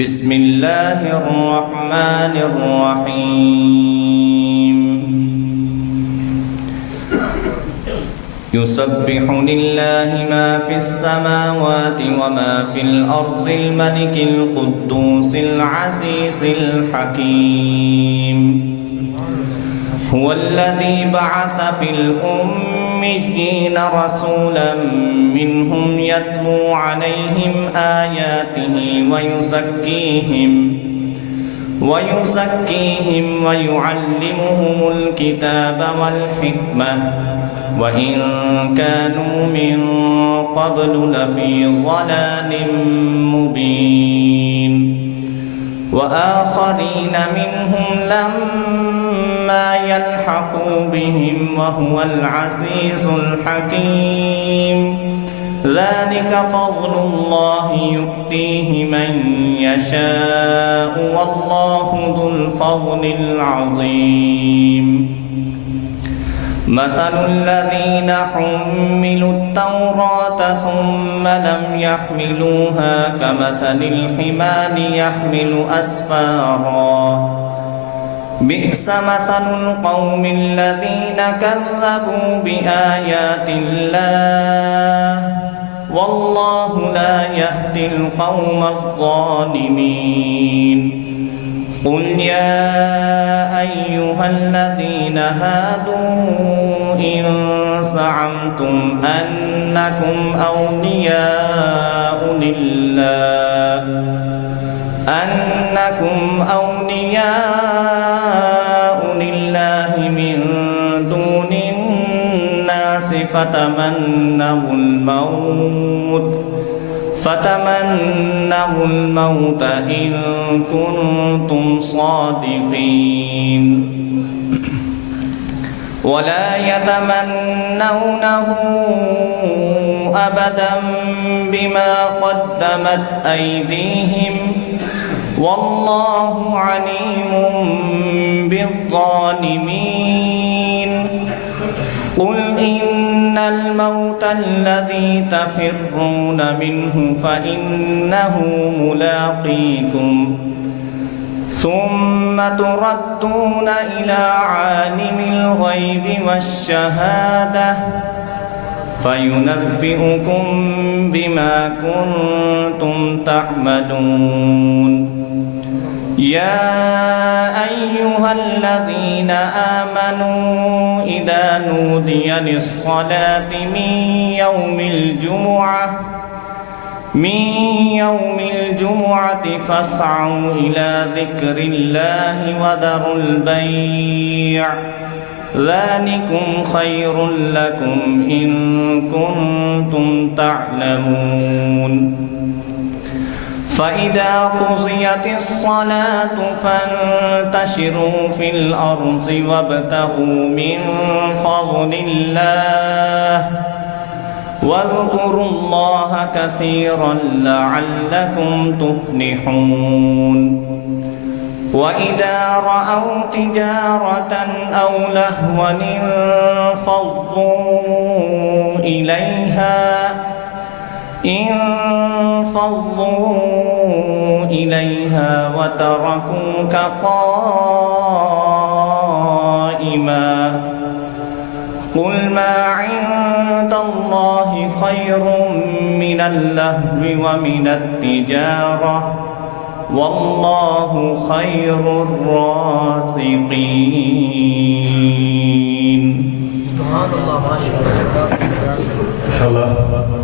بسم الله الرحمن الرحيم يسبح لله ما في السماوات وما في الأرض الملك القدوس العزيز الحكيم هو الذي بعث في الأميين رسولا منهم يتلو عليهم آياته ويزكيهم ويعلمهم الكتاب والحكمة وإن كانوا من قبل لفي ضلال مبين وآخرين منهم لما يلحقوا بهم وهو العزيز الحكيم ذلك فضل الله يؤتيه من يشاء والله ذو الفضل العظيم مثل الذين حملوا التوراة ثم لم يحملوها كمثل الحمار يحمل أسفارا بئس مثل القوم الذين كذبوا بآيات الله والله لا يهدي القوم الظالمين قل يا أيها الذين هادوا إن زعمتم أنكم أولياء لله من دون الناس فتمنوا الموت إن كنتم صادقين ولا يتمنونه أبدا بما قدمت أيديهم والله عليم بالظالمين قل إن الموت الذي تفرون منه فإنه ملاقيكم ثم تردون إلى عالم الغيب والشهادة فينبئكم بما كنتم تعملون يا أيها الذين آمنوا إذا نودي للصلاة من يوم الجمعة فاسعوا إلى ذكر الله وذروا البيع ذلكم خير لكم إن كنتم تعلمون فإذا قضيت الصلاة فانتشروا في الأرض وابتغوا من فضل الله واذكروا الله كثيرا لعلكم تفلحون وإذا رأوا تجارة أو لهوا انفضوا إليها وتركوك قائما قل ما عند الله خير من اللهو ومن التجارة والله خير الرازقين. سبحان الله ما شاء الله.